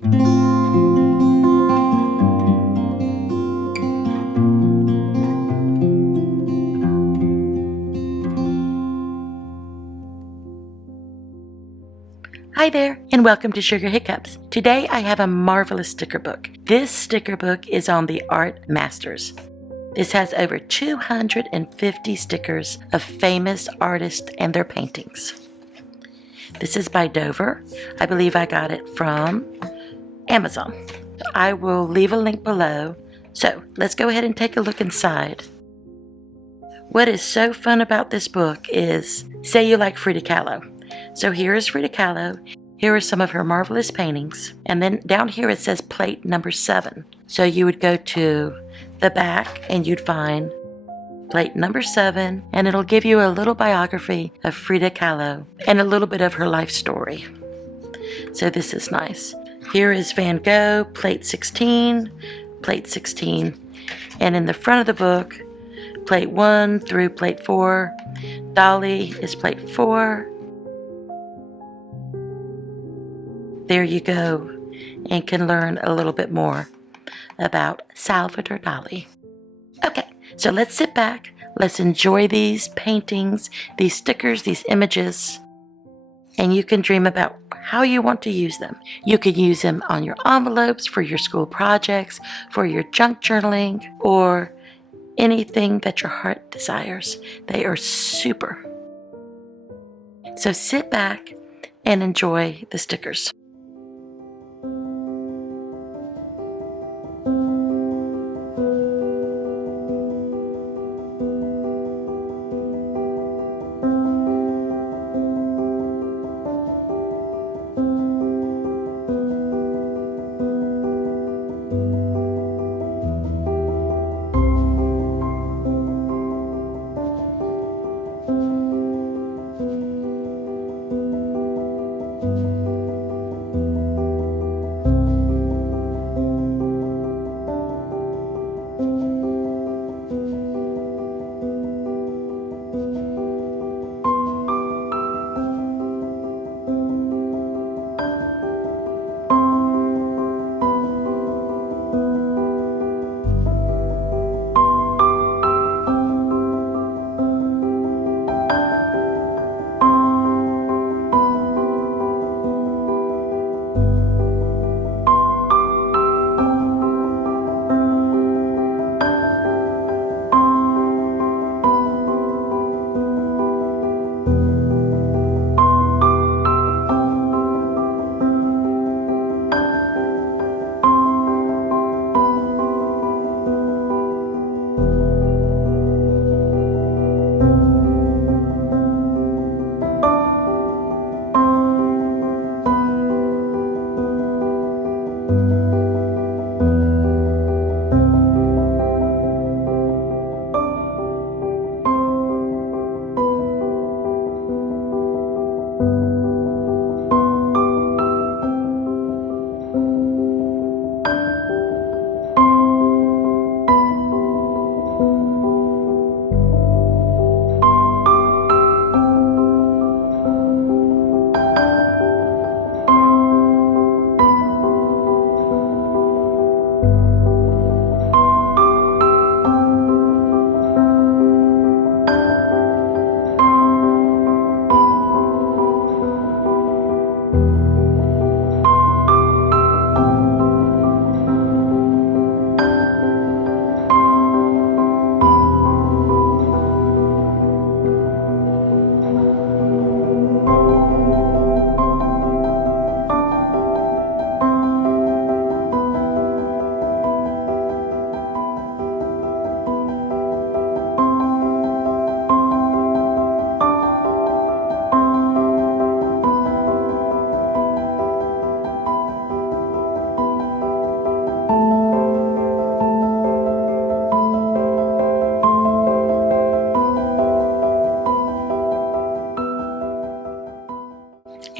Hi there, and welcome to Sugar Hiccups. Today I have a marvelous sticker book. This sticker book is on the Art Masters. This has over 250 stickers of famous artists and their paintings. This is by Dover. I believe I got it from Amazon. I will leave a link below. So let's go ahead and take a look inside. What is so fun about this book is, say you like Frida Kahlo. So here is Frida Kahlo. Here are some of her marvelous paintings. And then down here it says plate number 7. So you would go to the back and you'd find plate number 7, and it'll give you a little biography of Frida Kahlo and a little bit of her life story. So this is nice. Here is Van Gogh, plate 16, and in the front of the book, plate 1 through plate 4. Dalí is plate 4. There you go, and can learn a little bit more about Salvador Dalí. Okay, so let's sit back, let's enjoy these paintings, these stickers, these images, and you can dream about how you want to use them. You could use them on your envelopes, for your school projects, for your junk journaling, or anything that your heart desires. They are super. So sit back and enjoy the stickers.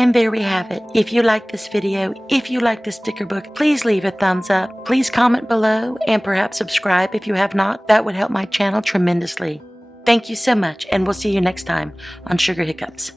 And there we have it. If you like this video, if you like the sticker book, please leave a thumbs up. Please comment below and perhaps subscribe if you have not. That would help my channel tremendously. Thank you so much, and we'll see you next time on Sugar Hiccups.